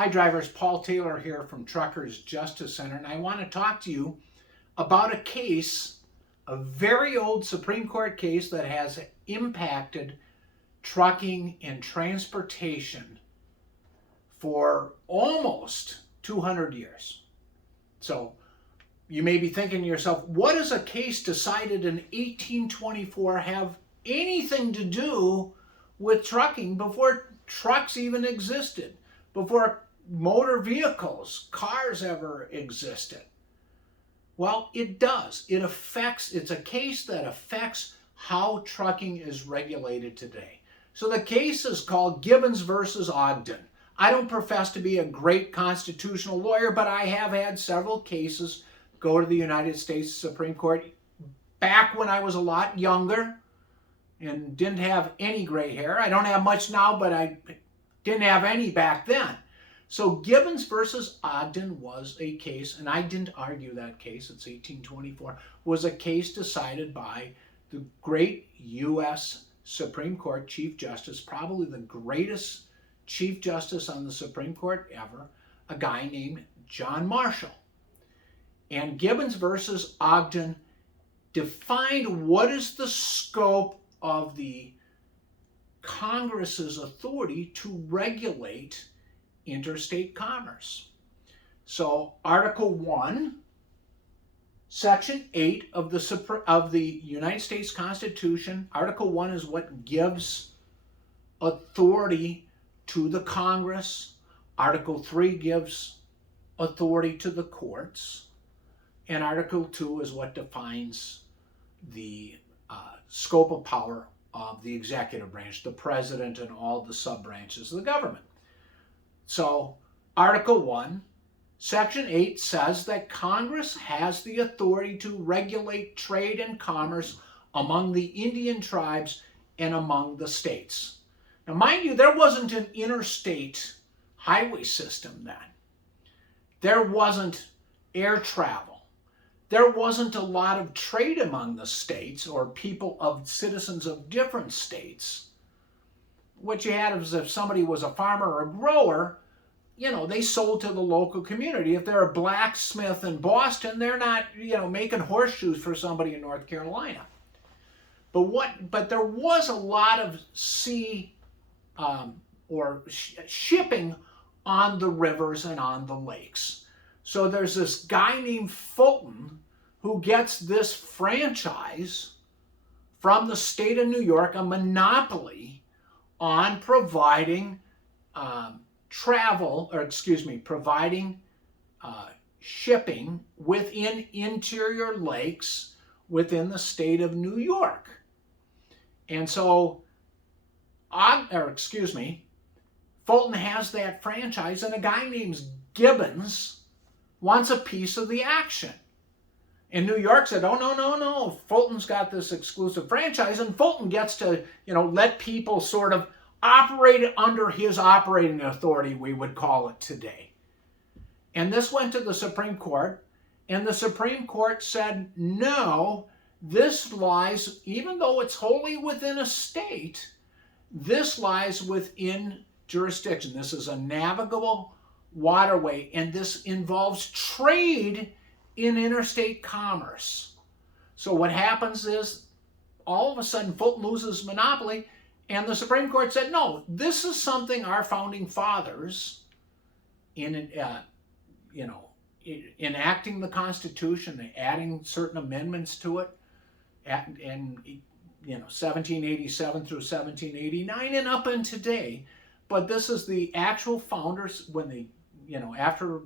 Hi drivers, Paul Taylor here from Truckers Justice Center, and I want to talk to you about a case, a very old Supreme Court case that has impacted trucking and transportation for almost 200 years. So you may be thinking to yourself, what does a case decided in 1824 have anything to do with trucking before trucks even existed, before motor vehicles, cars ever existed? Well, it does. It's a case that affects how trucking is regulated today. So the case is called Gibbons versus Ogden. I don't profess to be a great constitutional lawyer, but I have had several cases go to the United States Supreme Court back when I was a lot younger and didn't have any gray hair. I don't have much now, but I didn't have any back then. So Gibbons versus Ogden was a case, and I didn't argue that case, it's 1824, was a case decided by the great U.S. Supreme Court Chief Justice, probably the greatest Chief Justice on the Supreme Court ever, a guy named John Marshall. And Gibbons versus Ogden defined what is the scope of the Congress's authority to regulate interstate commerce. So Article 1, Section 8 of the United States Constitution, Article 1 is what gives authority to the Congress. Article 3 gives authority to the courts. And Article 2 is what defines the scope of power of the executive branch, the president and all the sub-branches of the government. So Article 1, Section 8 says that Congress has the authority to regulate trade and commerce among the Indian tribes and among the states. Now, mind you, there wasn't an interstate highway system then. There wasn't air travel. There wasn't a lot of trade among the states or people of citizens of different states. What you had is if somebody was a farmer or a grower, they sold to the local community. If they're a blacksmith in Boston, they're not, making horseshoes for somebody in North Carolina. But there was a lot of sea shipping on the rivers and on the lakes. So there's this guy named Fulton who gets this franchise from the state of New York, a monopoly on providing providing shipping within interior lakes within the state of New York. And so, Fulton has that franchise, and a guy named Gibbons wants a piece of the action. And New York said, oh, no, Fulton's got this exclusive franchise, and Fulton gets to, let people sort of operate under his operating authority, we would call it today. And this went to the Supreme Court, and the Supreme Court said, no, this lies, even though it's wholly within a state, this lies within jurisdiction. This is a navigable waterway, and this involves trade in interstate commerce. So what happens is, all of a sudden, Fulton loses monopoly, and the Supreme Court said, no, this is something our founding fathers, in enacting the Constitution, adding certain amendments to it, in 1787 through 1789 and up in today. But this is the actual founders when they, after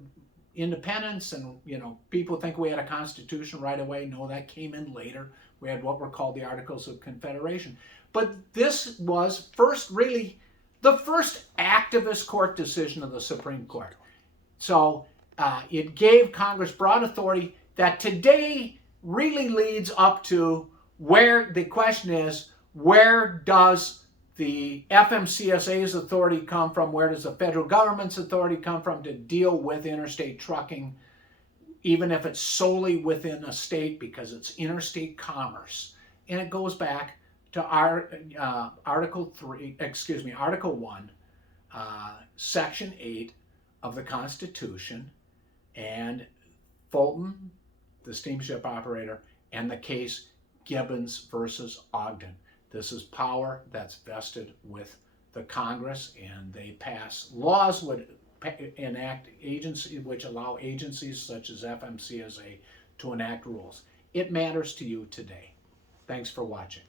independence, and people think we had a constitution right away. No, that came in later. We had what were called the Articles of Confederation. But this was the first activist court decision of the Supreme Court. So it gave Congress broad authority that today really leads up to where the question is, where does the FMCSA's authority come from? Where does the federal government's authority come from to deal with interstate trucking, even if it's solely within a state, because it's interstate commerce? And it goes back to Article 1, Section 8 of the Constitution, and Fulton, the steamship operator, and the case Gibbons versus Ogden. This is power that's vested with the Congress, and they pass laws would enact agency which allow agencies such as FMCSA to enact rules. It matters to you today. Thanks for watching.